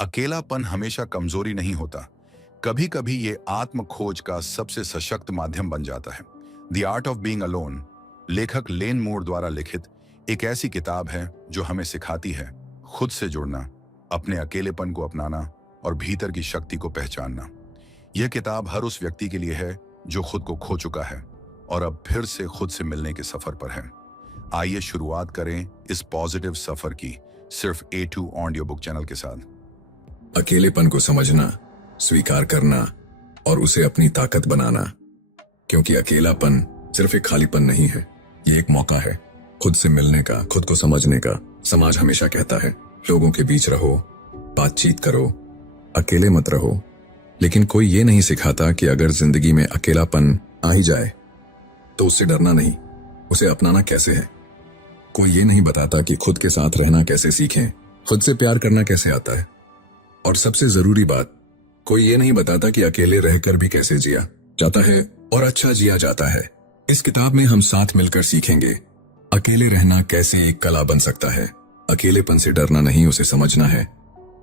अकेलापन हमेशा कमजोरी नहीं होता। कभी कभी ये आत्म खोज का सबसे सशक्त माध्यम बन जाता है। The art of being alone, लेखक लेन मूर द्वारा लिखित एक ऐसी किताब है जो हमें सिखाती है खुद से जुड़ना, अपने अकेलेपन को अपनाना और भीतर की शक्ति को पहचानना। यह किताब हर उस व्यक्ति के लिए है जो खुद को खो चुका है और अब फिर से खुद से मिलने के सफर पर है। आइए शुरुआत करें इस पॉजिटिव सफर की सिर्फ A2 ऑडियो बुक चैनल के साथ। अकेलेपन को समझना, स्वीकार करना और उसे अपनी ताकत बनाना। क्योंकि अकेलापन सिर्फ एक खालीपन नहीं है, ये एक मौका है खुद से मिलने का, खुद को समझने का। समाज हमेशा कहता है लोगों के बीच रहो, बातचीत करो, अकेले मत रहो। लेकिन कोई ये नहीं सिखाता कि अगर जिंदगी में अकेलापन आ ही जाए तो उससे डरना नहीं, उसे अपनाना कैसे है। कोई ये नहीं बताता कि खुद के साथ रहना कैसे सीखें, खुद से प्यार करना कैसे आता है। और सबसे जरूरी बात, कोई ये नहीं बताता कि अकेले रहकर भी कैसे जिया जाता है और अच्छा जिया जाता है। इस किताब में हम साथ मिलकर सीखेंगे अकेले रहना कैसे एक कला बन सकता है। अकेलेपन से डरना नहीं, उसे समझना है।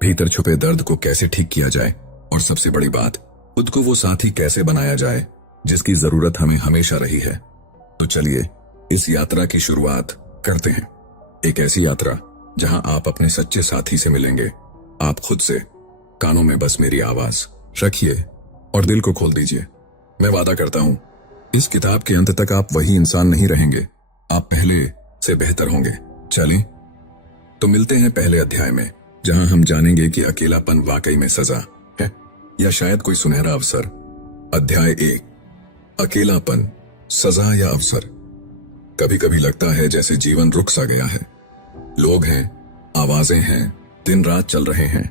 भीतर छुपे दर्द को कैसे ठीक किया जाए और सबसे बड़ी बात, खुद को वो साथी कैसे बनाया जाए जिसकी जरूरत हमें हमेशा रही है। तो चलिए इस यात्रा की शुरुआत करते हैं। एक ऐसी यात्रा जहां आप अपने सच्चे साथी से मिलेंगे, आप खुद से। कानों में बस मेरी आवाज रखिए और दिल को खोल दीजिए। मैं वादा करता हूं इस किताब के अंत तक आप वही इंसान नहीं रहेंगे, आप पहले से बेहतर होंगे। चलें तो मिलते हैं पहले अध्याय में, जहां हम जानेंगे कि अकेलापन वाकई में सजा है या शायद कोई सुनहरा अवसर। अध्याय 1, अकेलापन, सजा या अवसर। कभी कभी लगता है जैसे जीवन रुक सा गया है। लोग हैं, आवाजें हैं, दिन रात चल रहे हैं,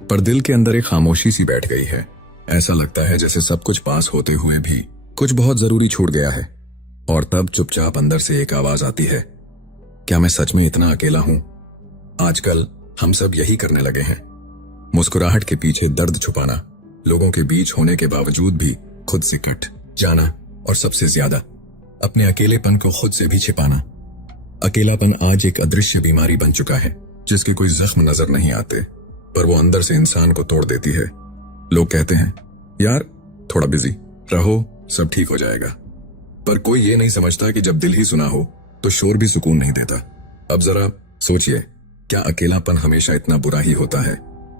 पर दिल के अंदर एक खामोशी सी बैठ गई है। ऐसा लगता है जैसे सब कुछ पास होते हुए भी कुछ बहुत जरूरी छूट गया है। और तब चुपचाप अंदर से एक आवाज आती है, क्या मैं सच में इतना अकेला हूं? आजकल हम सब यही करने लगे हैं। मुस्कुराहट के पीछे दर्द छुपाना, लोगों के बीच होने के बावजूद भी खुद से कट जाना और सबसे ज्यादा अपने अकेलेपन को खुद से भी छिपाना। अकेलापन आज एक अदृश्य बीमारी बन चुका है जिसके कोई जख्म नजर नहीं आते, पर वो अंदर से इंसान को तोड़ देती है। लोग कहते हैं यार थोड़ा बिजी रहो, सब ठीक हो जाएगा। पर कोई ये नहीं समझता कि जब दिल ही सुना हो तो शोर भी सुकून नहीं देता। अब जरा सोचिए, क्या अकेलापन हमेशा इतना बुरा ही होता है?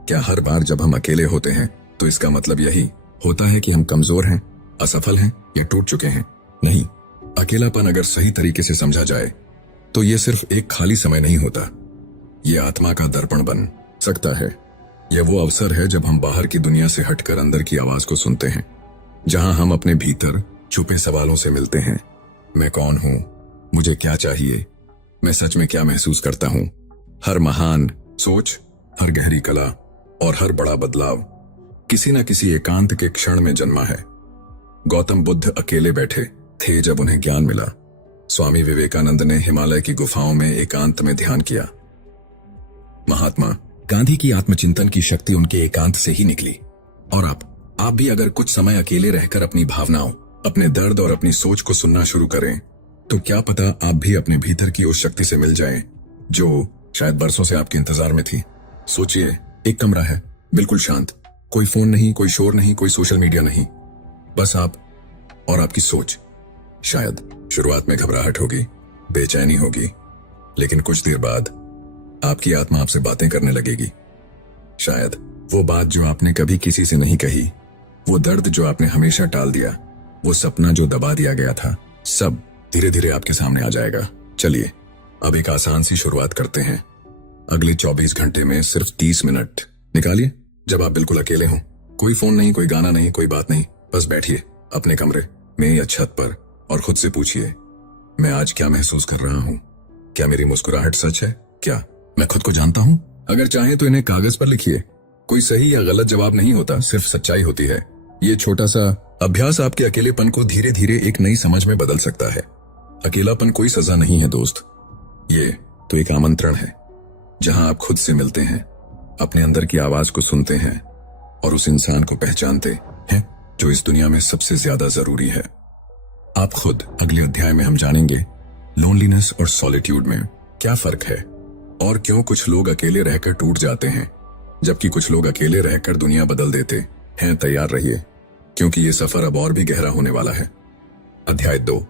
क्या हर बार जब हम अकेले होते हैं तो इसका मतलब यही होता है कि हम कमजोर हैं, असफल हैं या टूट चुके हैं? नहीं, अकेलापन अगर सही तरीके से समझा जाए तो ये सिर्फ एक खाली समय नहीं होता, ये आत्मा का दर्पण बन सकता है। यह वो अवसर है जब हम बाहर की दुनिया से हटकर अंदर की आवाज को सुनते हैं, जहां हम अपने भीतर छुपे सवालों से मिलते हैं। मैं कौन हूं? मुझे क्या चाहिए? मैं सच में क्या महसूस करता हूं? हर महान सोच, हर गहरी कला और हर बड़ा बदलाव किसी न किसी एकांत के क्षण में जन्मा है। गौतम बुद्ध अकेले बैठे थे जब उन्हें ज्ञान मिला। स्वामी विवेकानंद ने हिमालय की गुफाओं में एकांत में ध्यान किया। महात्मा गांधी की आत्मचिंतन की शक्ति उनके एकांत से ही निकली। और आप भी अगर कुछ समय अकेले रहकर अपनी भावनाओं, अपने दर्द और अपनी सोच को सुनना शुरू करें तो क्या पता आप भी अपने भीतर की उस शक्ति से मिल जाएं जो शायद बरसों से आपके इंतजार में थी। सोचिए, एक कमरा है, बिल्कुल शांत, कोई फोन नहीं, कोई शोर नहीं, कोई सोशल मीडिया नहीं, बस आप और आपकी सोच। शायद शुरुआत में घबराहट होगी, बेचैनी होगी, लेकिन कुछ देर बाद आपकी आत्मा आपसे बातें करने लगेगी। शायद वो बात जो आपने कभी किसी से नहीं कही, वो दर्द जो आपने हमेशा टाल दिया, वो सपना जो दबा दिया गया था, सब धीरे धीरे आपके सामने आ जाएगा। चलिए अब एक आसान सी शुरुआत करते हैं। अगले 24 घंटे में सिर्फ 30 मिनट निकालिए जब आप बिल्कुल अकेले हों। कोई फोन नहीं, कोई गाना नहीं, कोई बात नहीं, बस बैठिए अपने कमरे में या छत पर और खुद से पूछिए, मैं आज क्या महसूस कर रहा हूं? क्या मेरी मुस्कुराहट सच है? क्या मैं खुद को जानता हूं? अगर चाहें तो इन्हें कागज पर लिखिए। कोई सही या गलत जवाब नहीं होता, सिर्फ सच्चाई होती है। ये छोटा सा अभ्यास आपके अकेलेपन को धीरे धीरे एक नई समझ में बदल सकता है। अकेलापन कोई सजा नहीं है दोस्त, ये तो एक आमंत्रण है जहां आप खुद से मिलते हैं, अपने अंदर की आवाज को सुनते हैं और उस इंसान को पहचानते हैं जो इस दुनिया में सबसे ज्यादा जरूरी है, आप खुद। अगले अध्याय में हम जानेंगे लोनलीनेस और सॉलिट्यूड में क्या फर्क है और क्यों कुछ लोग अकेले रहकर टूट जाते हैं जबकि कुछ लोग अकेले रहकर दुनिया बदल देते हैं। तैयार रहिए, क्योंकि ये सफर अब और भी गहरा होने वाला है। अध्याय 2,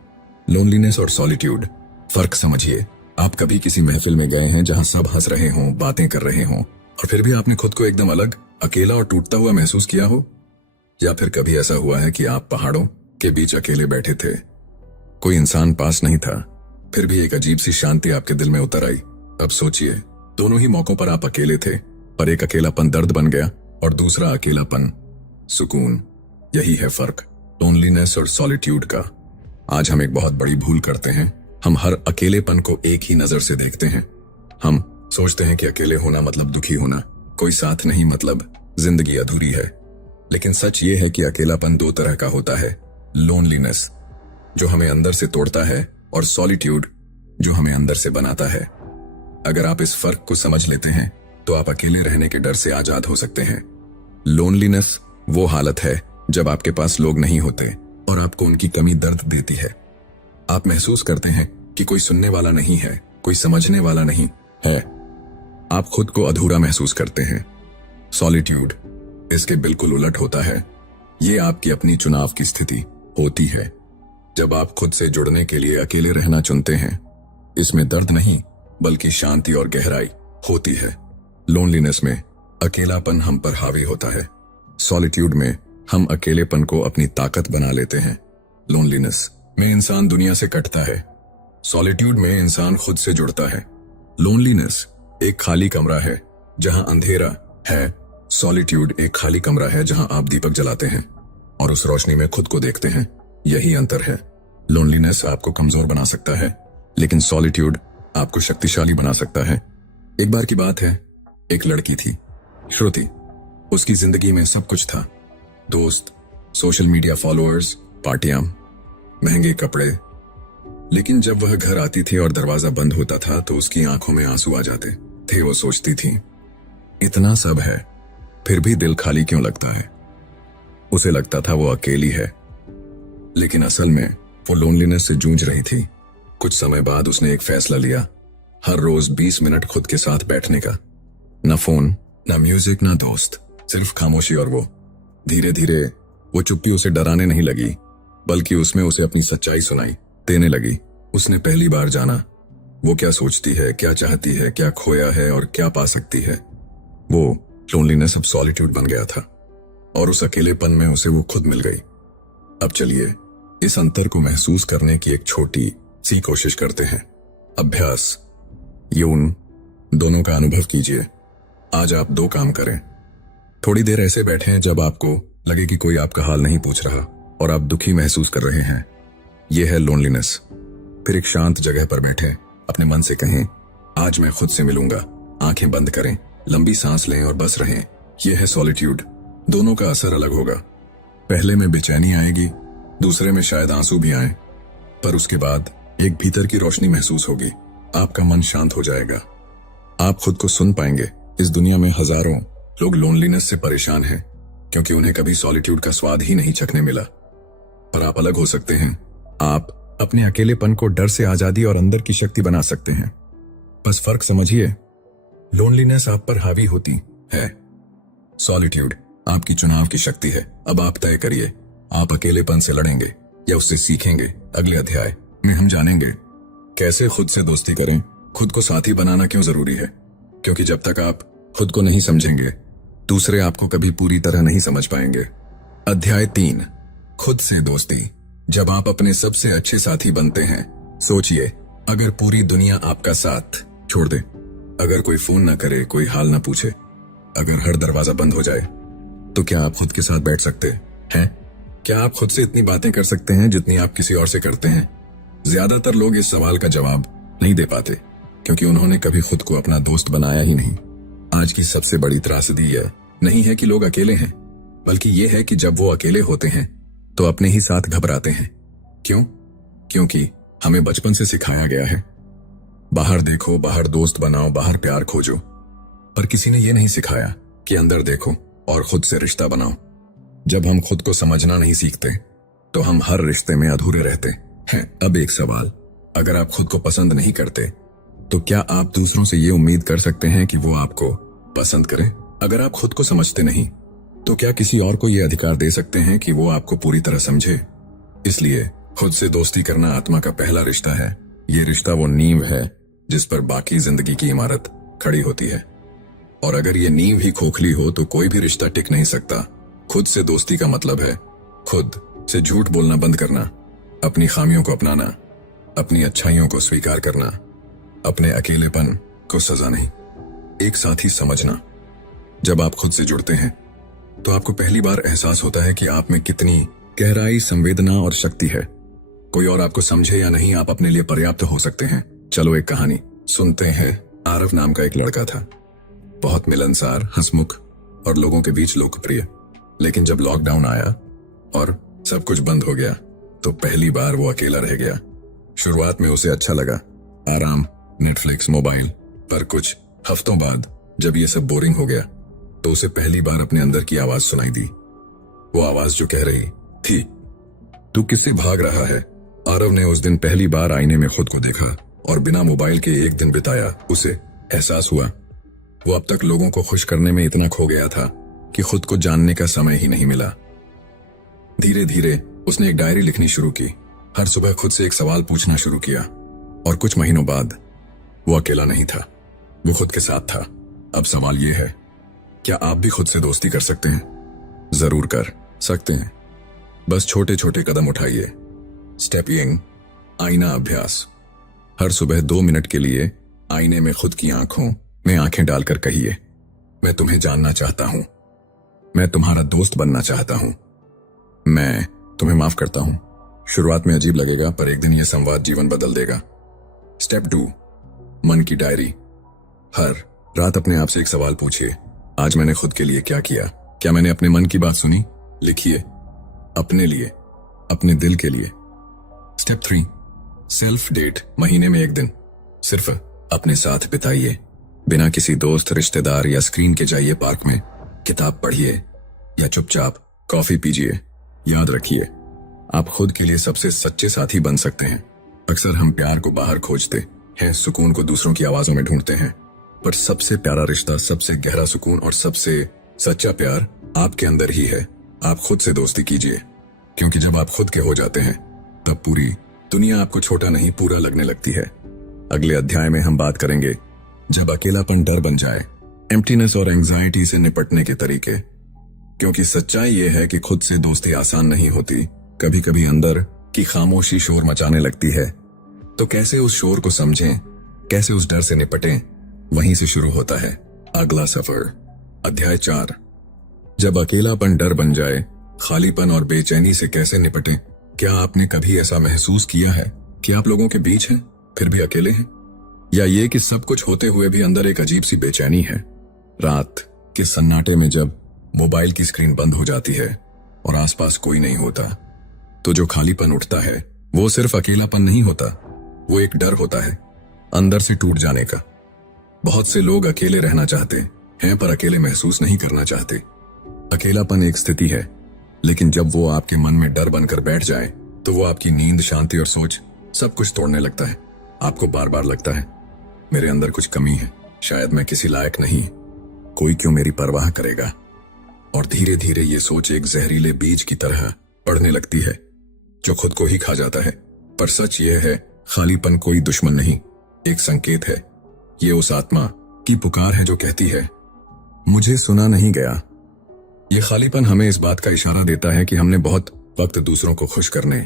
लोनलीनेस और सॉलिट्यूड। फर्क समझिए। आप कभी किसी महफिल में गए हैं जहां सब हंस रहे हों, बातें कर रहे हों, और फिर भी आपने खुद को एकदम अलग, अकेला और टूटता हुआ महसूस किया हो? या फिर कभी ऐसा हुआ है कि आप पहाड़ों के बीच अकेले बैठे थे, कोई इंसान पास नहीं था, फिर भी एक अजीब सी शांति आपके दिल में उतर आई? अब सोचिए, दोनों ही मौकों पर आप अकेले थे, पर एक अकेलापन दर्द बन गया और दूसरा अकेलापन सुकून। यही है फर्क लोनलीनेस और सॉलिट्यूड का। आज हम एक बहुत बड़ी भूल करते हैं। हम हर अकेलेपन को एक ही नजर से देखते हैं। हम सोचते हैं कि अकेले होना मतलब दुखी होना, कोई साथ नहीं मतलब जिंदगी अधूरी है। लेकिन सच ये है कि अकेलापन दो तरह का होता है, लोनलीनेस जो हमें अंदर से तोड़ता है और सॉलिट्यूड जो हमें अंदर से बनाता है। अगर आप इस फर्क को समझ लेते हैं तो आप अकेले रहने के डर से आजाद हो सकते हैं। लोनलीनेस वो हालत है जब आपके पास लोग नहीं होते और आपको उनकी कमी दर्द देती है। आप महसूस करते हैं कि कोई सुनने वाला नहीं है, कोई समझने वाला नहीं है। आप खुद को अधूरा महसूस करते हैं। सॉलिट्यूड इसके बिल्कुल उलट होता है। ये आपकी अपनी चुनाव की स्थिति होती है। जब आप खुद से जुड़ने के लिए अकेले रहना चुनते हैं, इसमें दर्द नहीं बल्कि शांति और गहराई होती है। लोनलीनेस में अकेलापन हम पर हावी होता है। सॉलिट्यूड में हम अकेलेपन को अपनी ताकत बना लेते हैं। लोनलीनेस में इंसान दुनिया से कटता है, सॉलिट्यूड में इंसान खुद से जुड़ता है। लोनलीनेस एक खाली कमरा है जहां अंधेरा है, सॉलिट्यूड एक खाली कमरा है जहां आप दीपक जलाते हैं और उस रोशनी में खुद को देखते हैं। यही अंतर है। लोनलीनेस आपको कमजोर बना सकता है, लेकिन सॉलिट्यूड आपको शक्तिशाली बना सकता है। एक बार की बात है, एक लड़की थी, श्रुति। उसकी जिंदगी में सब कुछ था, दोस्त, सोशल मीडिया फॉलोअर्स, पार्टियां, महंगे कपड़े। लेकिन जब वह घर आती थी और दरवाजा बंद होता था तो उसकी आंखों में आंसू आ जाते थे। वो सोचती थी, इतना सब है फिर भी दिल खाली क्यों लगता है? उसे लगता था वो अकेली है, लेकिन असल में वो लोनलीनेस से जूझ रही थी। कुछ समय बाद उसने एक फैसला लिया, हर रोज 20 मिनट खुद के साथ बैठने का। ना फोन, ना म्यूजिक, ना दोस्त, सिर्फ खामोशी। और वो धीरे धीरे वो चुप्पी उसे डराने नहीं लगी, बल्कि उसमें उसे अपनी सच्चाई सुनाई देने लगी। उसने पहली बार जाना वो क्या सोचती है, क्या चाहती है, क्या खोया है और क्या पा सकती है। वो लोनलीनेस अब सॉलिट्यूड बन गया था और उस अकेलेपन में उसे वो खुद मिल गई। अब चलिए इस अंतर को महसूस करने की एक छोटी सी कोशिश करते हैं। अभ्यास। ये उन दोनों का अनुभव कीजिए। आज आप 2 काम करें। थोड़ी देर ऐसे बैठें जब आपको लगे कि कोई आपका हाल नहीं पूछ रहा और आप दुखी महसूस कर रहे हैं। यह है लोनलीनेस। फिर एक शांत जगह पर बैठें, अपने मन से कहें, आज मैं खुद से मिलूंगा। आंखें बंद करें, लंबी सांस लें और बस रहें। यह है सॉलिट्यूड। दोनों का असर अलग होगा। पहले में बेचैनी आएगी, दूसरे में शायद आंसू भी आए, पर उसके बाद एक भीतर की रोशनी महसूस होगी। आपका मन शांत हो जाएगा। आप खुद को सुन पाएंगे। इस दुनिया में हजारों लोग लोनलीनेस से परेशान हैं क्योंकि उन्हें कभी सॉलिट्यूड का स्वाद ही नहीं चखने मिला। पर आप अलग हो सकते हैं। आप अपने अकेलेपन को डर से आजादी और अंदर की शक्ति बना सकते हैं। बस फर्क समझिए, लोनलीनेस आप पर हावी होती है, सॉलिट्यूड आपकी चुनाव की शक्ति है। अब आप तय करिए, आप अकेलेपन से लड़ेंगे या उससे सीखेंगे। अगले अध्याय में हम जानेंगे कैसे खुद से दोस्ती करें। खुद को साथी बनाना क्यों जरूरी है, क्योंकि जब तक आप खुद को नहीं समझेंगे, दूसरे आपको कभी पूरी तरह नहीं समझ पाएंगे। अध्याय 3, खुद से दोस्ती। जब आप अपने सबसे अच्छे साथी बनते हैं, सोचिए अगर पूरी दुनिया आपका साथ छोड़ दे, अगर कोई फोन ना करे, कोई हाल ना पूछे, अगर हर दरवाजा बंद हो जाए, तो क्या आप खुद के साथ बैठ सकते हैं? क्या आप खुद से इतनी बातें कर सकते हैं जितनी आप किसी और से करते हैं? ज्यादातर लोग इस सवाल का जवाब नहीं दे पाते क्योंकि उन्होंने कभी खुद को अपना दोस्त बनाया ही नहीं। आज की सबसे बड़ी त्रासदी यह नहीं है कि लोग अकेले हैं, बल्कि यह है कि जब वो अकेले होते हैं तो अपने ही साथ घबराते हैं। क्यों? क्योंकि हमें बचपन से सिखाया गया है, बाहर देखो, बाहर दोस्त बनाओ, बाहर प्यार खोजो। पर किसी ने यह नहीं सिखाया कि अंदर देखो और खुद से रिश्ता बनाओ। जब हम खुद को समझना नहीं सीखते तो हम हर रिश्ते में अधूरे रहते हैं। अब एक सवाल, अगर आप खुद को पसंद नहीं करते तो क्या आप दूसरों से ये उम्मीद कर सकते हैं कि वो आपको पसंद करें? अगर आप खुद को समझते नहीं तो क्या किसी और को यह अधिकार दे सकते हैं कि वो आपको पूरी तरह समझे? इसलिए खुद से दोस्ती करना आत्मा का पहला रिश्ता है। ये रिश्ता वो नींव है जिस पर बाकी जिंदगी की इमारत खड़ी होती है। और अगर ये नींव ही खोखली हो तो कोई भी रिश्ता टिक नहीं सकता। खुद से दोस्ती का मतलब है खुद से झूठ बोलना बंद करना, अपनी खामियों को अपनाना, अपनी अच्छाइयों को स्वीकार करना, अपने अकेलेपन को सजा नहीं, एक साथ ही समझना। जब आप खुद से जुड़ते हैं तो आपको पहली बार एहसास होता है कि आप में कितनी गहराई, संवेदना और शक्ति है। कोई और आपको समझे या नहीं, आप अपने लिए पर्याप्त हो सकते हैं। चलो एक कहानी सुनते हैं। आरव नाम का एक लड़का था, बहुत मिलनसार, हंसमुख और लोगों के बीच लोकप्रिय। लेकिन जब लॉकडाउन आया और सब कुछ बंद हो गया तो पहली बार वो अकेला रह गया। शुरुआत में उसे अच्छा लगा, आराम, नेटफ्लिक्स, मोबाइल। पर कुछ हफ्तों बाद जब ये सब बोरिंग हो गया तो उसे पहली बार अपने अंदर की आवाज सुनाई दी। वो आवाज जो कह रही थी, तू किससे भाग रहा है? आरव ने उस दिन पहली बार आईने में खुद को देखा और बिना मोबाइल के एक दिन बिताया। उसे एहसास हुआ वो अब तक लोगों को खुश करने में इतना खो गया था कि खुद को जानने का समय ही नहीं मिला। धीरे धीरे उसने एक डायरी लिखनी शुरू की, हर सुबह खुद से एक सवाल पूछना शुरू किया। और कुछ महीनों बाद वो अकेला नहीं था, वो खुद के साथ था। अब सवाल ये है, क्या आप भी खुद से दोस्ती कर सकते हैं? जरूर कर सकते हैं, बस छोटे छोटे कदम उठाइए। स्टेपिंग आईना अभ्यास। हर सुबह 2 मिनट के लिए आईने में खुद की आंखों में आंखें डालकर कहिए, मैं तुम्हें जानना चाहता हूं, मैं तुम्हारा दोस्त बनना चाहता हूं, मैं तुम्हें माफ करता हूं। शुरुआत में अजीब लगेगा पर एक दिन यह संवाद जीवन बदल देगा। स्टेप 2, मन की डायरी। हर रात अपने आप से एक सवाल पूछिए, आज मैंने खुद के लिए क्या किया? क्या मैंने अपने मन की बात सुनी? लिखिए, अपने लिए, अपने दिल के लिए। Step 3, self date. महीने में 1 दिन सिर्फ अपने साथ बिताइए, बिना किसी दोस्त, रिश्तेदार या स्क्रीन के। जाइए पार्क में, किताब पढ़िए या चुपचाप कॉफी पीजिए। याद रखिए, आप खुद के लिए सबसे सच्चे साथी बन सकते हैं। अक्सर हम प्यार को बाहर खोजते हैं, सुकून को दूसरों की आवाजों में ढूंढते हैं, पर सबसे प्यारा रिश्ता, सबसे गहरा सुकून और सबसे सच्चा प्यार आपके अंदर ही है। आप खुद से दोस्ती कीजिए, क्योंकि जब आप खुद के हो जाते हैं तब पूरी दुनिया आपको छोटा नहीं, पूरा लगने लगती है। अगले अध्याय में हम बात करेंगे जब अकेलापन डर बन जाए, एम्प्टीनेस और एंजाइटी से निपटने के तरीके। क्योंकि सच्चाई यह है कि खुद से दोस्ती आसान नहीं होती, कभी कभी अंदर की खामोशी शोर मचाने लगती है। तो कैसे उस शोर को समझें, कैसे उस डर से निपटें, वहीं से शुरू होता है अगला सफर। अध्याय 4, जब अकेलापन डर बन जाए, खालीपन और बेचैनी से कैसे निपटें। क्या आपने कभी ऐसा महसूस किया है कि आप लोगों के बीच हैं फिर भी अकेले हैं? या ये कि सब कुछ होते हुए भी अंदर एक अजीब सी बेचैनी है? रात के सन्नाटे में जब मोबाइल की स्क्रीन बंद हो जाती है और आसपास कोई नहीं होता, तो जो खालीपन उठता है वो सिर्फ अकेलापन नहीं होता, वो एक डर होता है अंदर से टूट जाने का। बहुत से लोग अकेले रहना चाहते हैं पर अकेले महसूस नहीं करना चाहते। अकेलापन एक स्थिति है, लेकिन जब वो आपके मन में डर बनकर बैठ जाए तो वो आपकी नींद, शांति और सोच सब कुछ तोड़ने लगता है। आपको बार बार लगता है, मेरे अंदर कुछ कमी है, शायद मैं किसी लायक नहीं, कोई क्यों मेरी परवाह करेगा। और धीरे धीरे ये सोच एक जहरीले बीज की तरह बढ़ने लगती है जो खुद को ही खा जाता है। पर सच ये है, खालीपन कोई दुश्मन नहीं, एक संकेत है। ये उस आत्मा की पुकार है जो कहती है, मुझे सुना नहीं गया। ये खालीपन हमें इस बात का इशारा देता है कि हमने बहुत वक्त दूसरों को खुश करने,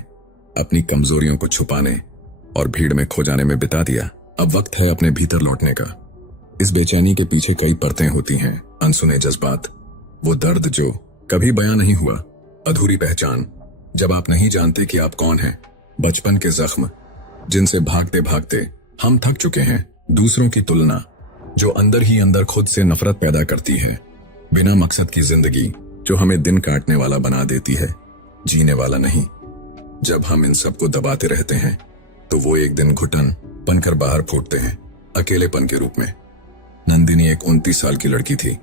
अपनी कमजोरियों को छुपाने और भीड़ में खो जाने में बिता दिया। अब वक्त है अपने भीतर लौटने का। इस बेचैनी के पीछे कई परतें होती हैं, अनसुने जज्बात, वो दर्द जो कभी बयां नहीं हुआ, अधूरी पहचान, जब आप नहीं जानते कि आप कौन हैं, बचपन के जख्म जिनसे भागते भागते हम थक चुके हैं, दूसरों की तुलना जो अंदर ही अंदर खुद से नफरत पैदा करती है, बिना मकसद की जिंदगी जो हमें दिन काटने वाला बना देती है, जीने वाला नहीं। जब हम इन सबको दबाते रहते हैं तो वो एक दिन घुटन बनकर बाहर फूटते हैं, अकेलेपन के रूप में। नंदिनी एक 29 साल की लड़की थी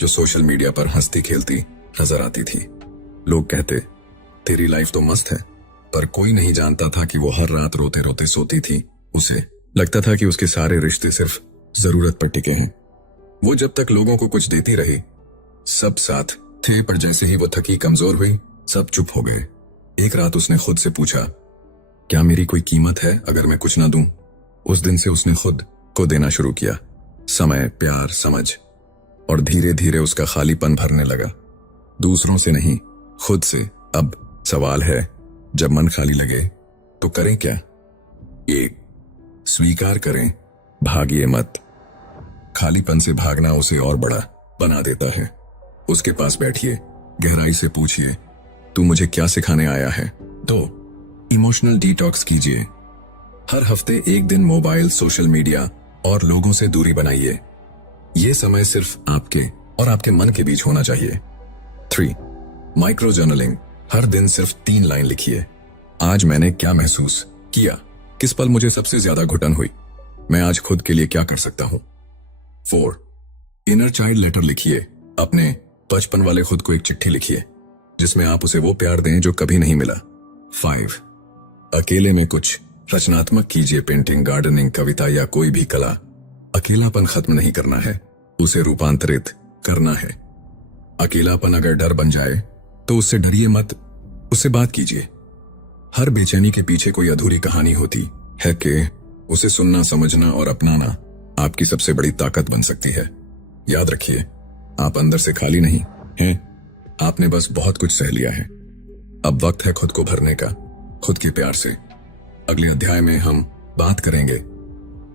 जो सोशल मीडिया पर हंसती खेलती नजर आती थी। लोग कहते, तेरी लाइफ तो मस्त है, पर कोई नहीं जानता था कि वो हर रात रोते रोते सोती थी। उसे लगता था कि उसके सारे रिश्ते सिर्फ जरूरत पर टिके हैं। वो जब तक लोगों को कुछ देती रही सब साथ थे, पर जैसे ही वो थकी, कमजोर हुई, सब चुप हो गए। एक रात उसने खुद से पूछा, क्या मेरी कोई कीमत है अगर मैं कुछ ना दूं? उस दिन से उसने खुद को देना शुरू किया, समय, प्यार, समझ, और धीरे धीरे उसका खालीपन भरने लगा। दूसरों से नहीं, खुद से। अब सवाल है, जब मन खाली लगे तो करें क्या? 1. स्वीकार करें, भागिए मत। खालीपन से भागना उसे और बड़ा बना देता है। उसके पास बैठिए, गहराई से पूछिए, तू मुझे क्या सिखाने आया है? 2. इमोशनल डिटॉक्स कीजिए। हर हफ्ते एक दिन मोबाइल, सोशल मीडिया और लोगों से दूरी बनाइए। यह समय सिर्फ आपके और आपके मन के बीच होना चाहिए। 3. Micro journaling. हर दिन सिर्फ 3 लाइन लिखिए। आज मैंने क्या महसूस किया, किस पल मुझे सबसे ज्यादा घुटन हुई, मैं आज खुद के लिए क्या कर सकता हूं। 4. इनर चाइल्ड लेटर लिखिए। अपने बचपन वाले खुद को एक चिट्ठी लिखिए जिसमें आप उसे वो प्यार दें जो कभी नहीं मिला। 5. अकेले में कुछ रचनात्मक कीजिए। पेंटिंग, गार्डनिंग, कविता या कोई भी कला। अकेलापन खत्म नहीं करना है, उसे रूपांतरित करना है। अकेलापन अगर डर बन जाए तो उससे डरिए मत, उससे बात कीजिए। हर बेचैनी के पीछे कोई अधूरी कहानी होती है कि उसे सुनना, समझना और अपनाना आपकी सबसे बड़ी ताकत बन सकती है। याद रखिए, आप अंदर से खाली नहीं हैं, आपने बस बहुत कुछ सह लिया है। अब वक्त है खुद को भरने का, खुद के प्यार से। अगले अध्याय में हम बात करेंगे,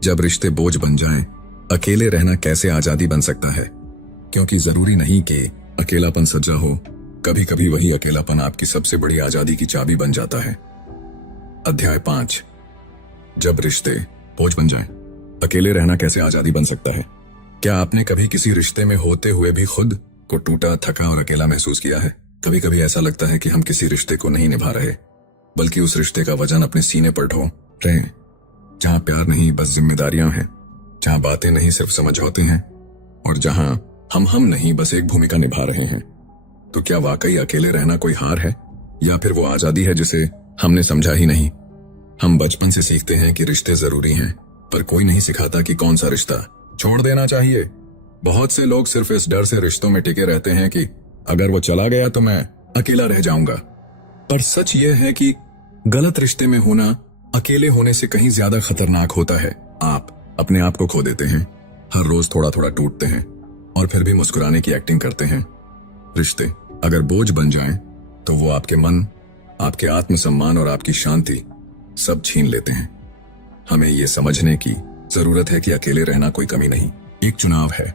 जब रिश्ते बोझ बन जाएं, अकेले रहना कैसे आजादी बन सकता है। क्योंकि जरूरी नहीं कि अकेलापन सजा हो, कभी कभी वही अकेलापन आपकी सबसे बड़ी आजादी की चाबी बन जाता है। अध्याय 5, जब रिश्ते बोझ बन जाएं, अकेले रहना कैसे आजादी बन सकता है। क्या आपने कभी किसी रिश्ते में होते हुए भी खुद को टूटा, थका और अकेला महसूस किया है? कभी कभी ऐसा लगता है कि हम किसी रिश्ते को नहीं निभा रहे, बल्कि उस रिश्ते का वजन अपने सीने पर ढो रहे हैं, जहां प्यार नहीं बस जिम्मेदारियां हैं, जहां बातें नहीं सिर्फ समझौते हैं, और जहां हम नहीं बस एक भूमिका निभा रहे हैं। तो क्या वाकई अकेले रहना कोई हार है, या फिर वो आजादी है जिसे हमने समझा ही नहीं? हम बचपन से सीखते हैं कि रिश्ते जरूरी हैं, पर कोई नहीं सिखाता कि कौन सा रिश्ता छोड़ देना चाहिए। बहुत से लोग सिर्फ इस डर से रिश्तों में टिके रहते हैं कि अगर वो चला गया तो मैं अकेला रह जाऊंगा। पर सच यह है कि गलत रिश्ते में होना अकेले होने से कहीं ज्यादा खतरनाक होता है। आप अपने आप को खो देते हैं, हर रोज थोड़ा थोड़ा टूटते हैं और फिर भी मुस्कुराने की एक्टिंग करते हैं। रिश्ते अगर बोझ बन जाएं, तो वो आपके मन, आपके आत्मसम्मान और आपकी शांति सब छीन लेते हैं। हमें ये समझने की जरूरत है कि अकेले रहना कोई कमी नहीं, एक चुनाव है।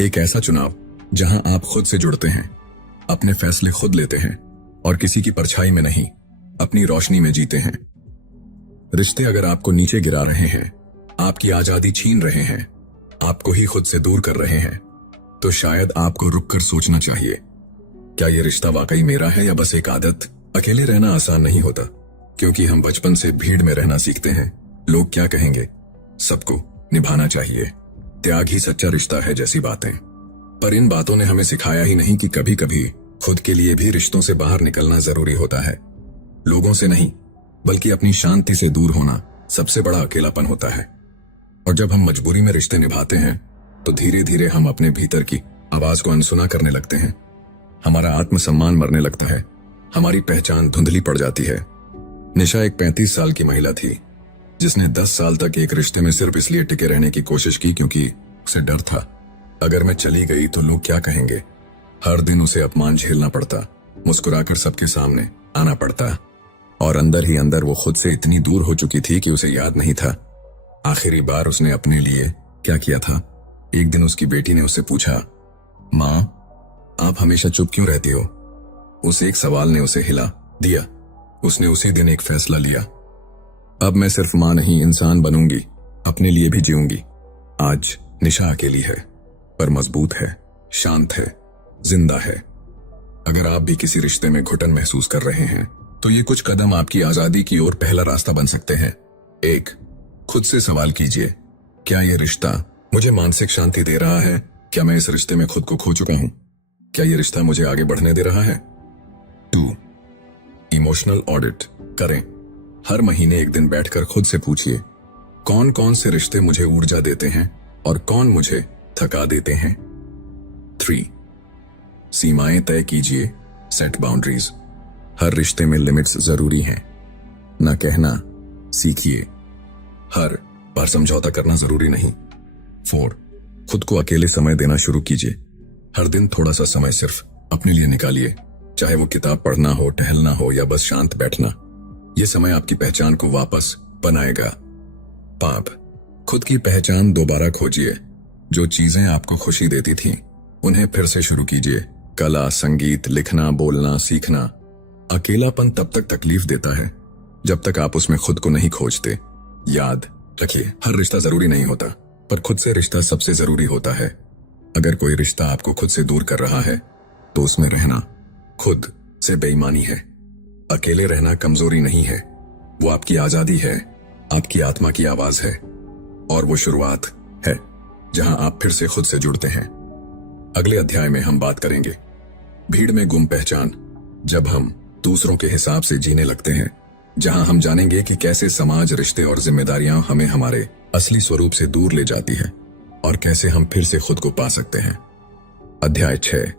एक ऐसा चुनाव जहां आप खुद से जुड़ते हैं, अपने फैसले खुद लेते हैं और किसी की परछाई में नहीं, अपनी रोशनी में जीते हैं। रिश्ते अगर आपको नीचे गिरा रहे हैं, आपकी आजादी छीन रहे हैं, आपको ही खुद से दूर कर रहे हैं, तो शायद आपको रुककर सोचना चाहिए, क्या यह रिश्ता वाकई मेरा है या बस एक आदत? अकेले रहना आसान नहीं होता, क्योंकि हम बचपन से भीड़ में रहना सीखते हैं। लोग क्या कहेंगे, सबको निभाना चाहिए, त्याग ही सच्चा रिश्ता है जैसी बातें। पर इन बातों ने हमें सिखाया ही नहीं कि कभी कभी खुद के लिए भी रिश्तों से बाहर निकलना जरूरी होता है। लोगों से नहीं, बल्कि अपनी शांति से दूर होना सबसे बड़ा अकेलापन होता है। और जब हम मजबूरी में रिश्ते निभाते हैं, तो धीरे धीरे हम अपने भीतर की आवाज को अनसुना करने लगते हैं। हमारा आत्मसम्मान मरने लगता है, हमारी पहचान धुंधली पड़ जाती है। निशा एक 35 साल की महिला थी, जिसने 10 साल तक एक रिश्ते में सिर्फ इसलिए टिके रहने की कोशिश की क्योंकि उसे डर था, अगर मैं चली गई तो लोग क्या कहेंगे। हर दिन उसे अपमान झेलना पड़ता, मुस्कुराकर सबके सामने आना पड़ता, और अंदर ही अंदर वो खुद से इतनी दूर हो चुकी थी कि उसे याद नहीं था आखिरी बार उसने अपने लिए क्या किया था। एक दिन उसकी बेटी ने उससे पूछा, माँ, आप हमेशा चुप क्यों रहती हो? उस एक सवाल ने उसे हिला दिया। उसने उसी दिन एक फैसला लिया, अब मैं सिर्फ माँ नहीं, इंसान बनूंगी, अपने लिए भी जीऊंगी। आज निशा अकेली है, पर मजबूत है, शांत है, जिंदा है। अगर आप भी किसी रिश्ते में घुटन महसूस कर रहे हैं, तो ये कुछ कदम आपकी आजादी की ओर पहला रास्ता बन सकते हैं। 1, खुद से सवाल कीजिए, क्या ये रिश्ता मुझे मानसिक शांति दे रहा है? क्या मैं इस रिश्ते में खुद को खो चुका हूं? क्या ये रिश्ता मुझे आगे बढ़ने दे रहा है? 2, इमोशनल ऑडिट करें। हर महीने एक दिन बैठकर खुद से पूछिए, कौन कौन से रिश्ते मुझे ऊर्जा देते हैं और कौन मुझे थका देते हैं। 3, सीमाएं तय कीजिए, सेट बाउंड्रीज। हर रिश्ते में लिमिट्स जरूरी हैं। ना कहना सीखिए, हर बार समझौता करना जरूरी नहीं। 4, खुद को अकेले समय देना शुरू कीजिए। हर दिन थोड़ा सा समय सिर्फ अपने लिए निकालिए, चाहे वो किताब पढ़ना हो, टहलना हो या बस शांत बैठना। ये समय आपकी पहचान को वापस बनाएगा। 5, खुद की पहचान दोबारा खोजिए। जो चीजें आपको खुशी देती थीं, उन्हें फिर से शुरू कीजिए। कला, संगीत, लिखना, बोलना, सीखना। अकेलापन तब तक तकलीफ देता है जब तक आप उसमें खुद को नहीं खोजते। याद रखिए, हर रिश्ता जरूरी नहीं होता, पर खुद से रिश्ता सबसे जरूरी होता है। अगर कोई रिश्ता आपको खुद से दूर कर रहा है तो उसमें रहना खुद से बेईमानी है। अकेले रहना कमजोरी नहीं है, वो आपकी आजादी है, आपकी आत्मा की आवाज है, और वो शुरुआत है जहां आप फिर से खुद से जुड़ते हैं। अगले अध्याय में हम बात करेंगे भीड़ में गुम पहचान, जब हम दूसरों के हिसाब से जीने लगते हैं, जहां हम जानेंगे कि कैसे समाज, रिश्ते और जिम्मेदारियां हमें हमारे असली स्वरूप से दूर ले जाती है और कैसे हम फिर से खुद को पा सकते हैं। अध्याय 6,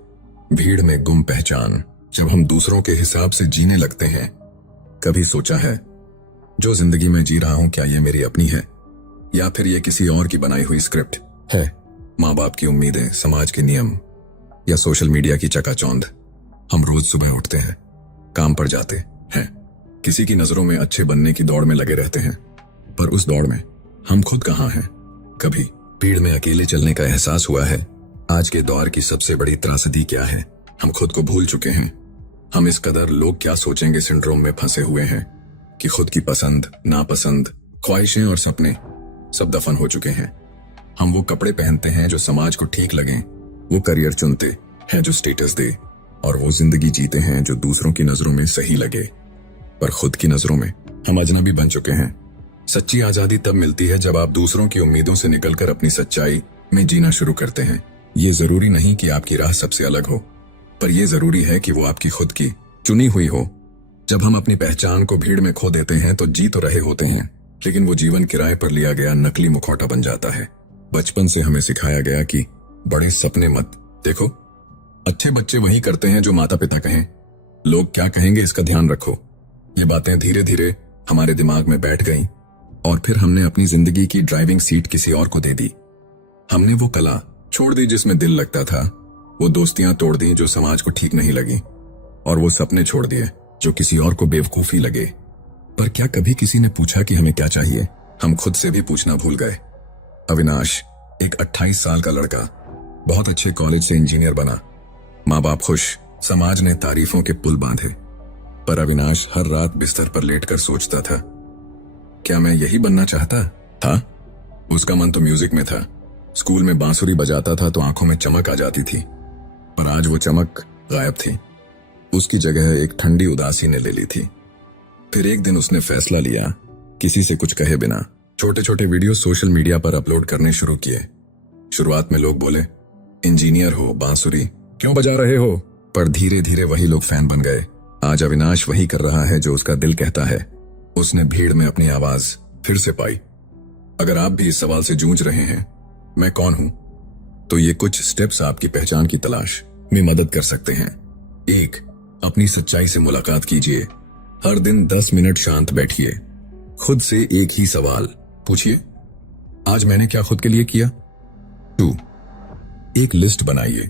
भीड़ में गुम पहचान, जब हम दूसरों के हिसाब से जीने लगते हैं। कभी सोचा है, जो जिंदगी में जी रहा हूं, क्या ये मेरी अपनी है या फिर ये किसी और की बनाई हुई स्क्रिप्ट है? माँ बाप की उम्मीदें, समाज के नियम या सोशल मीडिया की चकाचौंध। हम रोज सुबह उठते हैं, काम पर जाते हैं, किसी की नजरों में अच्छे बनने की दौड़ में लगे रहते हैं, पर उस दौड़ में हम खुद कहाँ हैं? कभी भीड़ में अकेले चलने का एहसास हुआ है? आज के दौर की सबसे बड़ी त्रासदी क्या है? हम खुद को भूल चुके हैं। हम इस कदर लोग क्या सोचेंगे सिंड्रोम में फंसे हुए हैं कि खुद की पसंद, नापसंद, ख्वाहिशें और सपने सब दफन हो चुके हैं। हम वो कपड़े पहनते हैं जो समाज को ठीक लगें, वो करियर चुनते हैं जो स्टेटस दे, और वो जिंदगी जीते हैं जो दूसरों की नजरों में सही लगे, पर खुद की नजरों में हम अजनबी बन चुके हैं। सच्ची आजादी तब मिलती है जब आप दूसरों की उम्मीदों से निकलकर अपनी सच्चाई में जीना शुरू करते हैं। ये जरूरी नहीं कि आपकी राह सबसे अलग हो, पर यह जरूरी है कि वो आपकी खुद की चुनी हुई हो। जब हम अपनी पहचान को भीड़ में खो देते हैं तो जी तो रहे होते हैं, लेकिन वो जीवन किराए पर लिया गया नकली मुखौटा बन जाता है। बचपन से हमें सिखाया गया कि बड़े सपने मत देखो, अच्छे बच्चे वही करते हैं जो माता पिता कहें, लोग क्या कहेंगे इसका ध्यान रखो। ये बातें धीरे धीरे हमारे दिमाग में बैठ गईं और फिर हमने अपनी जिंदगी की ड्राइविंग सीट किसी और को दे दी। हमने वो कला छोड़ दी जिसमें दिल लगता था, वो दोस्तियां तोड़ दी जो समाज को ठीक नहीं लगी, और वो सपने छोड़ दिए जो किसी और को बेवकूफी लगे। पर क्या कभी किसी ने पूछा कि हमें क्या चाहिए? हम खुद से भी पूछना भूल गए। अविनाश, एक 28 साल का लड़का, बहुत अच्छे कॉलेज से इंजीनियर बना, माँ बाप खुश, समाज ने तारीफों के पुल बांधे, पर अविनाश हर रात बिस्तर पर लेटकर सोचता था, क्या मैं यही बनना चाहता था? उसका मन तो म्यूजिक में था। स्कूल में बांसुरी बजाता था तो आंखों में चमक आ जाती थी, पर आज वो चमक गायब थी। उसकी जगह एक ठंडी उदासी ने ले ली थी। फिर एक दिन उसने फैसला लिया, किसी से कुछ कहे बिना छोटे छोटे वीडियो सोशल मीडिया पर अपलोड करने शुरू किए। शुरुआत में लोग बोले, इंजीनियर हो, बांसुरी क्यों बजा रहे हो? पर धीरे धीरे वही लोग फैन बन गए। आज अविनाश वही कर रहा है जो उसका दिल कहता है। उसने भीड़ में अपनी आवाज फिर से पाई। अगर आप भी इस सवाल से जूझ रहे हैं, मैं कौन हूं, तो ये कुछ स्टेप्स आपकी पहचान की तलाश में मदद कर सकते हैं। 1, अपनी सच्चाई से मुलाकात कीजिए। हर दिन 10 मिनट शांत बैठिए, खुद से एक ही सवाल पूछिए, आज मैंने क्या खुद के लिए किया? 2, एक लिस्ट बनाइए,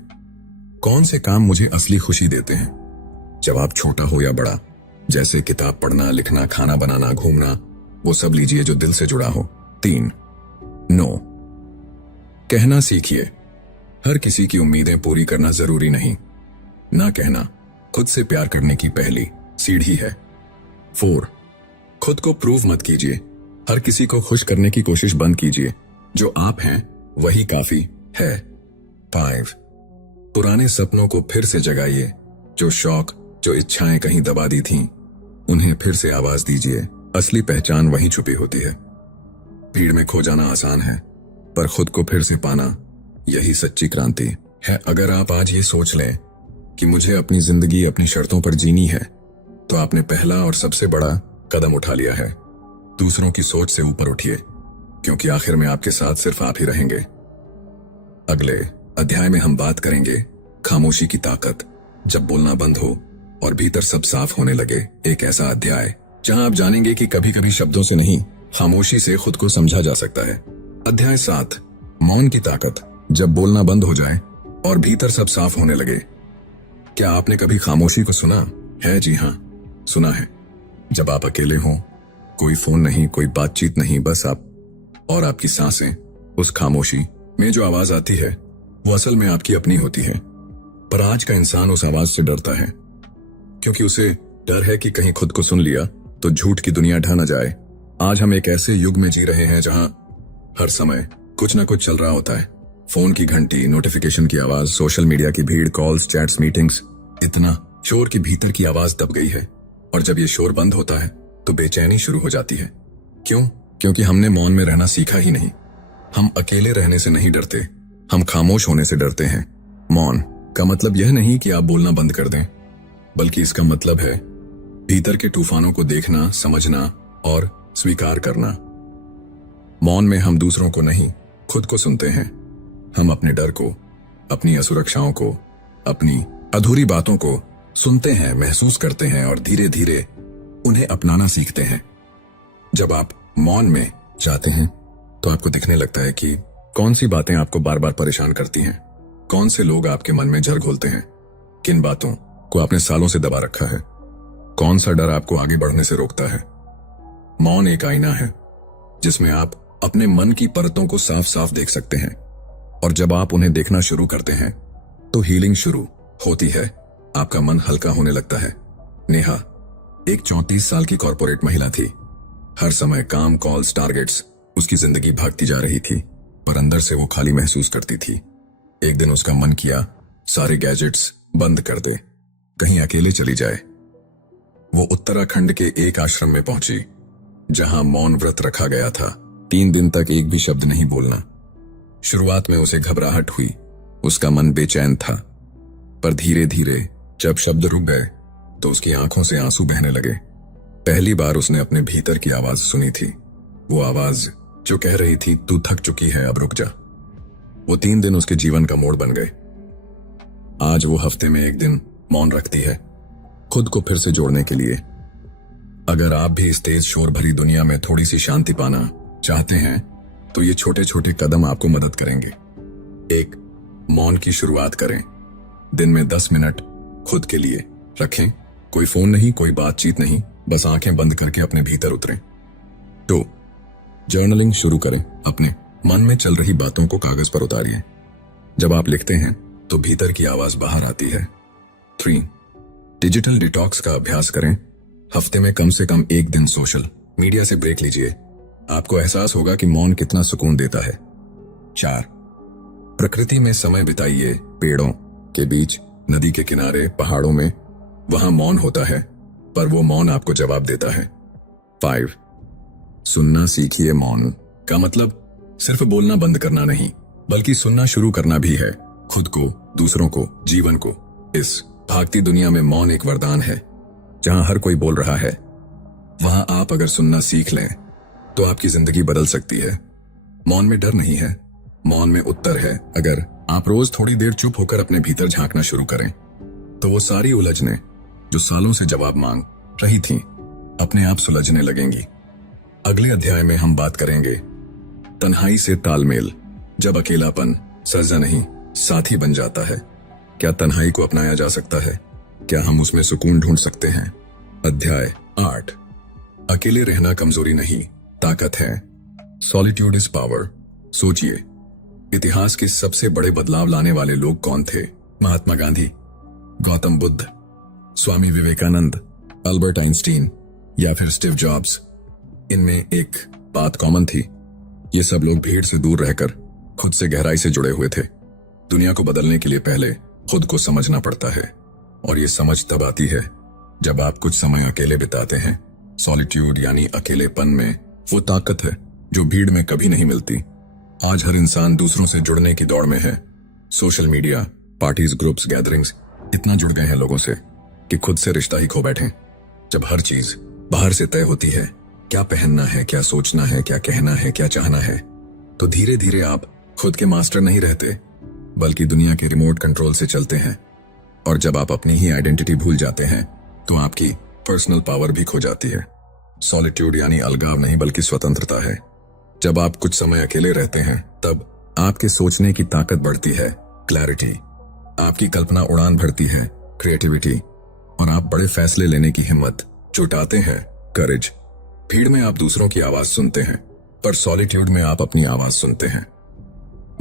कौन से काम मुझे असली खुशी देते हैं, जब आप छोटा हो या बड़ा, जैसे किताब पढ़ना, लिखना, खाना बनाना, घूमना, वो सब लीजिए जो दिल से जुड़ा हो। 3, नो कहना सीखिए। हर किसी की उम्मीदें पूरी करना जरूरी नहीं। ना कहना खुद से प्यार करने की पहली सीढ़ी है। 4, खुद को प्रूव मत कीजिए। हर किसी को खुश करने की कोशिश बंद कीजिए। जो आप हैं वही काफी है। 5, पुराने सपनों को फिर से जगाइए। जो शौक, जो इच्छाएं कहीं दबा दी थीं, उन्हें फिर से आवाज दीजिए। असली पहचान वहीं छुपी होती है। भीड़ में खो जाना आसान है, पर खुद को फिर से पाना, यही सच्ची क्रांति है। अगर आप आज ये सोच लें कि मुझे अपनी जिंदगी अपनी शर्तों पर जीनी है, तो आपने पहला और सबसे बड़ा कदम उठा लिया है। दूसरों की सोच से ऊपर उठिए, क्योंकि आखिर में आपके साथ सिर्फ आप ही रहेंगे। अगले अध्याय में हम बात करेंगे खामोशी की ताकत, जब बोलना बंद हो और भीतर सब साफ होने लगे। एक ऐसा अध्याय जहां आप जानेंगे कि कभी कभी शब्दों से नहीं, खामोशी से खुद को समझा जा सकता है। अध्याय 7, मौन की ताकत, जब बोलना बंद हो जाए और भीतर सब साफ होने लगे। क्या आपने कभी खामोशी को सुना है? जी हाँ, सुना है। जब आप अकेले हों, कोई फोन नहीं, कोई बातचीत नहीं, बस आप और आपकी सांसें। उस खामोशी में जो आवाज आती है वो असल में आपकी अपनी होती है। पर आज का इंसान उस आवाज से डरता है, क्योंकि उसे डर है कि कहीं खुद को सुन लिया तो झूठ की दुनिया ढह न जाए। आज हम एक ऐसे युग में जी रहे हैं जहां हर समय कुछ ना कुछ चल रहा होता है। फोन की घंटी, नोटिफिकेशन की आवाज, सोशल मीडिया की भीड़, कॉल्स, चैट्स, मीटिंग्स, इतना शोर की भीतर की आवाज दब गई है। और जब ये शोर बंद होता है तो बेचैनी शुरू हो जाती है। क्यों? क्योंकि हमने मौन में रहना सीखा ही नहीं। हम अकेले रहने से नहीं डरते, हम खामोश होने से डरते हैं। मौन का मतलब यह नहीं कि आप बोलना बंद कर दें, बल्कि इसका मतलब है भीतर के तूफानों को देखना, समझना और स्वीकार करना। मौन में हम दूसरों को नहीं, खुद को सुनते हैं। हम अपने डर को, अपनी असुरक्षाओं को, अपनी अधूरी बातों को सुनते हैं, महसूस करते हैं और धीरे धीरे उन्हें अपनाना सीखते हैं। जब आप मौन में जाते हैं तो आपको दिखने लगता है कि कौन सी बातें आपको बार बार परेशान करती हैं, कौन से लोग आपके मन में जड़ घोलते हैं, किन बातों को आपने सालों से दबा रखा है, कौन सा डर आपको आगे बढ़ने से रोकता है। मौन एक आईना है जिसमें आप अपने मन की परतों को साफ साफ देख सकते हैं। और जब आप उन्हें देखना शुरू करते हैं तो हीलिंग शुरू होती है। आपका मन हल्का होने लगता है। नेहा एक 34 साल की कॉर्पोरेट महिला थी। हर समय काम, कॉल्स, टारगेट्स, उसकी जिंदगी भागती जा रही थी, पर अंदर से वो खाली महसूस करती थी। एक दिन उसका मन किया सारे गैजेट्स बंद कर दे, कहीं अकेले चली जाए। वो उत्तराखंड के एक आश्रम में पहुंची जहां मौन व्रत रखा गया था। 3 दिन तक एक भी शब्द नहीं बोलना। शुरुआत में उसे घबराहट हुई, उसका मन बेचैन था, पर धीरे धीरे जब शब्द रुक गए तो उसकी आंखों से आंसू बहने लगे। पहली बार उसने अपने भीतर की आवाज सुनी थी, वो आवाज जो कह रही थी तू थक चुकी है, अब रुक जा। वो 3 दिन उसके जीवन का मोड़ बन गए। आज वो हफ्ते में एक दिन मौन रखती है, खुद को फिर से जोड़ने के लिए। अगर आप भी इस तेज शोर भरी दुनिया में थोड़ी सी शांति पाना चाहते हैं तो ये छोटे छोटे कदम आपको मदद करेंगे। एक, मौन की शुरुआत करें। दिन में 10 मिनट खुद के लिए रखें। कोई फोन नहीं, कोई बातचीत नहीं, बस आंखें बंद करके अपने भीतर उतरें। 2, जर्नलिंग शुरू करें। अपने मन में चल रही बातों को कागज पर उतारिए। जब आप लिखते हैं तो भीतर की आवाज बाहर आती है। 3, डिजिटल डिटॉक्स का अभ्यास करें। हफ्ते में कम से कम 1 दिन सोशल मीडिया से ब्रेक लीजिए। आपको एहसास होगा कि मौन कितना सुकून देता है। 4, प्रकृति में समय बिताइए। पेड़ों के बीच, नदी के किनारे, पहाड़ों में, वहां मौन होता है, पर वो मौन आपको जवाब देता है। 5, सुनना सीखिए। मौन का मतलब सिर्फ बोलना बंद करना नहीं, बल्कि सुनना शुरू करना भी है। खुद को, दूसरों को, जीवन को। इस भागती दुनिया में मौन एक वरदान है। जहां हर कोई बोल रहा है, वहां आप अगर सुनना सीख लें तो आपकी जिंदगी बदल सकती है। मौन में डर नहीं है, मौन में उत्तर है। अगर आप रोज थोड़ी देर चुप होकर अपने भीतर झांकना शुरू करें तो वो सारी उलझनें जो सालों से जवाब मांग रही थीं, अपने आप सुलझने लगेंगी। अगले अध्याय में हम बात करेंगे तन्हाई से तालमेल। जब अकेलापन सजा नहीं, साथी बन जाता है, क्या तन्हाई को अपनाया जा सकता है? क्या हम उसमें सुकून ढूंढ सकते हैं? अध्याय 8, अकेले रहना कमजोरी नहीं, ताकत है। Solitude is power. सोचिए, इतिहास के सबसे बड़े बदलाव लाने वाले लोग कौन थे? महात्मा गांधी, गौतम बुद्ध, स्वामी विवेकानंद, अल्बर्ट आइंस्टीन या फिर स्टीव जॉब्स। इनमें एक बात कॉमन थी, ये सब लोग भीड़ से दूर रहकर खुद से गहराई से जुड़े हुए थे। दुनिया को बदलने के लिए पहले खुद को समझना पड़ता है, और ये समझ तब आती है जब आप कुछ समय अकेले बिताते हैं। सॉलिट्यूड यानी अकेलेपन में वो ताकत है जो भीड़ में कभी नहीं मिलती। आज हर इंसान दूसरों से जुड़ने की दौड़ में है। Social media, parties, groups, gatherings इतना जुड़ गए हैं लोगों से कि खुद से रिश्ता ही खो बैठे। जब हर चीज बाहर से तय होती है, क्या पहनना है, क्या सोचना है, क्या कहना है, क्या चाहना है, तो धीरे धीरे आप खुद के मास्टर नहीं रहते। बल्कि दुनिया के रिमोट कंट्रोल से चलते हैं। और जब आप अपनी ही आइडेंटिटी भूल जाते हैं तो आपकी पर्सनल पावर भी खो जाती है। सॉलिट्यूड यानी अलगाव नहीं बल्कि स्वतंत्रता है। जब आप कुछ समय अकेले रहते हैं तब आपके सोचने की ताकत बढ़ती है, क्लैरिटी, आपकी कल्पना उड़ान भरती है, क्रिएटिविटी, और आप बड़े फैसले लेने की हिम्मत जुटाते हैं, करेज। भीड़ में आप दूसरों की आवाज सुनते हैं, पर सॉलिट्यूड में आप अपनी आवाज सुनते हैं।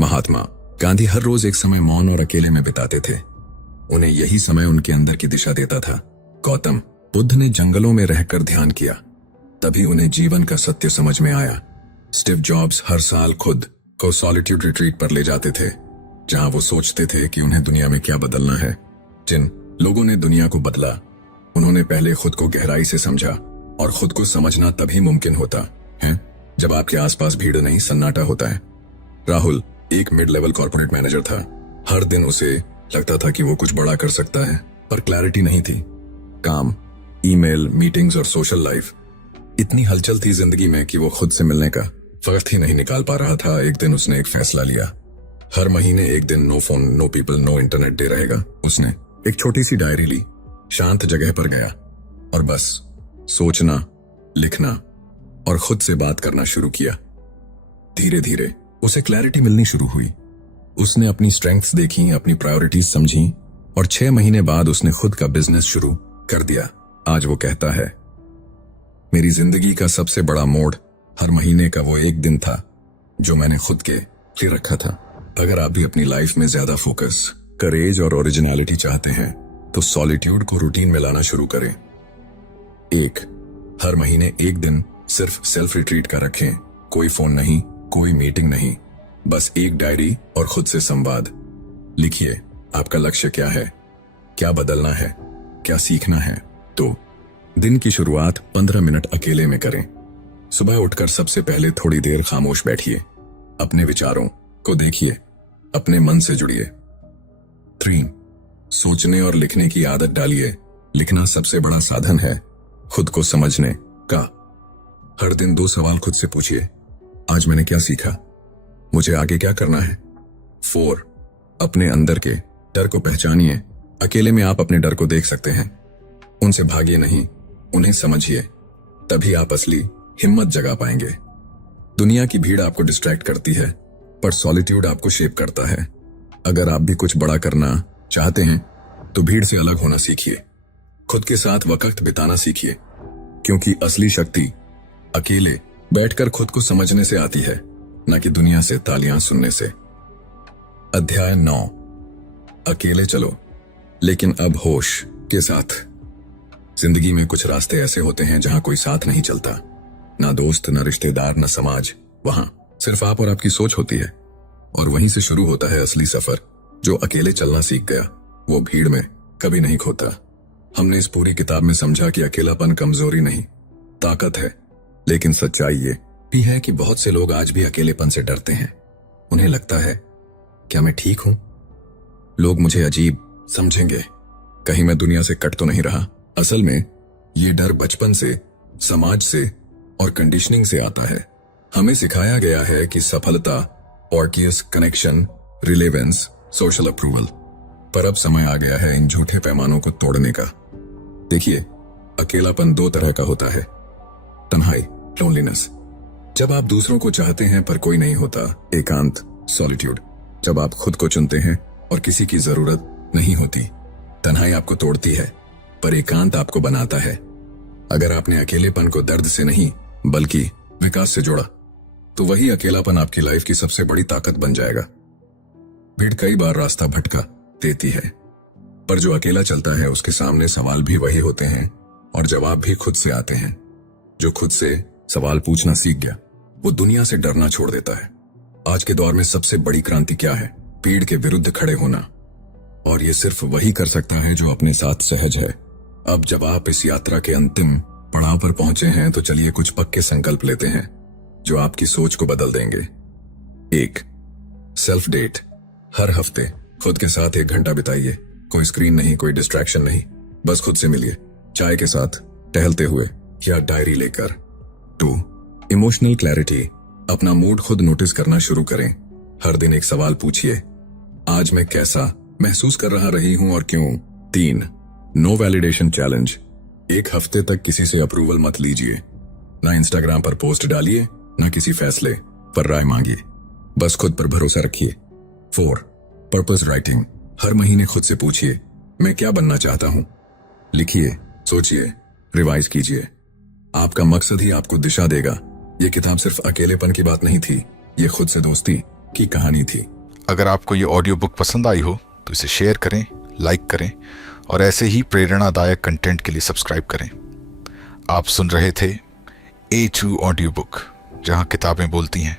महात्मा गांधी हर रोज एक समय मौन और अकेले में बिताते थे। उन्हें यही समय उनके अंदर की दिशा देता था। गौतम बुद्ध ने जंगलों में रहकर ध्यान किया, तभी उन्हें जीवन का सत्य समझ में आया। स्टीव जॉब्स हर साल खुद को सॉलिट्यूड रिट्रीट पर ले जाते थे, जहां वो सोचते थे कि उन्हें दुनिया में क्या बदलना है। जिन लोगों ने दुनिया को बदला, उन्होंने पहले खुद को गहराई से समझा, और खुद को समझना तभी मुमकिन होता है जब आपके आसपास भीड़ नहीं, सन्नाटा होता है। राहुल एक मिड लेवल कॉर्पोरेट मैनेजर था। हर दिन उसे लगता था कि वो कुछ बड़ा कर सकता है, पर क्लैरिटी नहीं थी। काम, ईमेल, मीटिंग्स और सोशल लाइफ, इतनी हलचल थी जिंदगी में कि वो खुद से मिलने का वक्त ही नहीं निकाल पा रहा था। एक दिन उसने एक फैसला लिया, हर महीने एक दिन no phone, no people, no internet day रहेगा। उसने एक छोटी सी डायरी ली, शांत जगह पर गया और बस सोचना, लिखना और खुद से बात करना शुरू किया। धीरे धीरे उसे क्लैरिटी मिलनी शुरू हुई। उसने अपनी स्ट्रेंथ्स देखी, अपनी प्रायोरिटीज समझी, और 6 महीने बाद उसने खुद का बिजनेस शुरू कर दिया। आज वो कहता है, मेरी जिंदगी का सबसे बड़ा मोड़ हर महीने का वो एक दिन था जो मैंने खुद के लिए रखा था। अगर आप भी अपनी लाइफ में ज्यादा फोकस, करेज और ओरिजिनलिटी चाहते हैं तो सॉलिट्यूड को रूटीन में लाना शुरू करें। हर महीने एक दिन सिर्फ सेल्फ रिट्रीट का रखें। कोई फोन नहीं, कोई मीटिंग नहीं, बस एक डायरी और खुद से संवाद। लिखिए आपका लक्ष्य क्या है, क्या बदलना है, क्या सीखना है। तो दिन की शुरुआत 15 मिनट अकेले में करें। सुबह उठकर सबसे पहले थोड़ी देर खामोश बैठिए, अपने विचारों को देखिए, अपने मन से जुड़िए। 3 सोचने और लिखने की आदत डालिए। लिखना सबसे बड़ा साधन है खुद को समझने का। हर दिन 2 सवाल खुद से पूछिए, आज मैंने क्या सीखा, मुझे आगे क्या करना है। 4 अपने अंदर के डर को पहचानिए। अकेले में आप अपने डर को देख सकते हैं, उनसे भागिए नहीं, उन्हें समझिए, तभी आप असली हिम्मत जगा पाएंगे। दुनिया की भीड़ आपको डिस्ट्रैक्ट करती है, पर सॉलिट्यूड आपको शेप करता है। अगर आप भी कुछ बड़ा करना चाहते हैं तो भीड़ से अलग होना सीखिए, खुद के साथ वक्त बिताना सीखिए, क्योंकि असली शक्ति अकेले बैठकर खुद को समझने से आती है, न कि दुनिया से तालियां सुनने से। अध्याय 9 अकेले चलो, लेकिन अब होश के साथ। जिंदगी में कुछ रास्ते ऐसे होते हैं जहां कोई साथ नहीं चलता, ना दोस्त, ना रिश्तेदार, ना समाज। वहां सिर्फ आप और आपकी सोच होती है, और वहीं से शुरू होता है असली सफर। जो अकेले चलना सीख गया वो भीड़ में कभी नहीं खोता। हमने इस पूरी किताब में समझा कि अकेलापन कमजोरी नहीं, ताकत है। लेकिन सच्चाई ये भी है कि बहुत से लोग आज भी अकेलेपन से डरते हैं। उन्हें लगता है, क्या मैं ठीक हूं, लोग मुझे अजीब समझेंगे, कहीं मैं दुनिया से कट तो नहीं रहा। असल में ये डर बचपन से, समाज से और कंडीशनिंग से आता है। हमें सिखाया गया है कि सफलता, ऑर्कियस, कनेक्शन, रिलेवेंस, सोशल अप्रूवल, पर अब समय आ गया है इन झूठे पैमानों को तोड़ने का। देखिए, अकेलापन 2 तरह का होता है, तन्हाई, लोनलीनेस, जब आप दूसरों को चाहते हैं पर कोई नहीं होता। एकांत, सॉलिट्यूड, जब आप खुद को चुनते हैं और किसी की जरूरत नहीं होती। तन्हाई आपको तोड़ती है, पर एकांत आपको बनाता है। अगर आपने अकेलेपन को दर्द से नहीं बल्कि विकास से जोड़ा, तो वही अकेलापन आपकी लाइफ की सबसे बड़ी ताकत बन जाएगा। भीड़ कई बार रास्ता भटका देती है, पर जो अकेला चलता है उसके सामने सवाल भी वही होते हैं और जवाब भी खुद से आते हैं। जो खुद से सवाल पूछना सीख गया वो दुनिया से डरना छोड़ देता है। आज के दौर में सबसे बड़ी क्रांति क्या है? भीड़ के विरुद्ध खड़े होना, और ये सिर्फ वही कर सकता है जो अपने साथ सहज है। अब जब आप इस यात्रा के अंतिम पड़ाव पर पहुंचे हैं तो चलिए कुछ पक्के संकल्प लेते हैं जो आपकी सोच को बदल देंगे। 1 सेल्फ डेट। हर हफ्ते खुद के साथ 1 घंटा बिताइए। कोई स्क्रीन नहीं, कोई डिस्ट्रैक्शन नहीं, बस खुद से मिलिए, चाय के साथ, टहलते हुए या डायरी लेकर। 2 इमोशनल क्लैरिटी। अपना मूड खुद नोटिस करना शुरू करें। हर दिन एक सवाल पूछिए, आज मैं कैसा महसूस कर रही हूं और क्यों। 3. No validation challenge. एक हफ्ते तक किसी से अप्रूवल मत लीजिए। ना इंस्टाग्राम पर पोस्ट डालिए, ना किसी फैसले पर राय मांगिए। बस खुद पर भरोसा रखिए। 4. Purpose writing. हर महीने खुद से पूछिए, मैं क्या बनना चाहता हूं। लिखिए, सोचिए, रिवाइज कीजिए। आपका मकसद ही आपको दिशा देगा। ये किताब सिर्फ अकेलेपन की बात नहीं थी, ये खुद से दोस्ती की कहानी थी। अगर आपको ये ऑडियो बुक पसंद आई हो तो इसे शेयर करें, लाइक करें और ऐसे ही प्रेरणादायक कंटेंट के लिए सब्सक्राइब करें। आप सुन रहे थे A2 ऑडियो बुक, जहां किताबें बोलती हैं।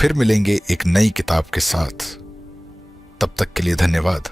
फिर मिलेंगे एक नई किताब के साथ। तब तक के लिए धन्यवाद।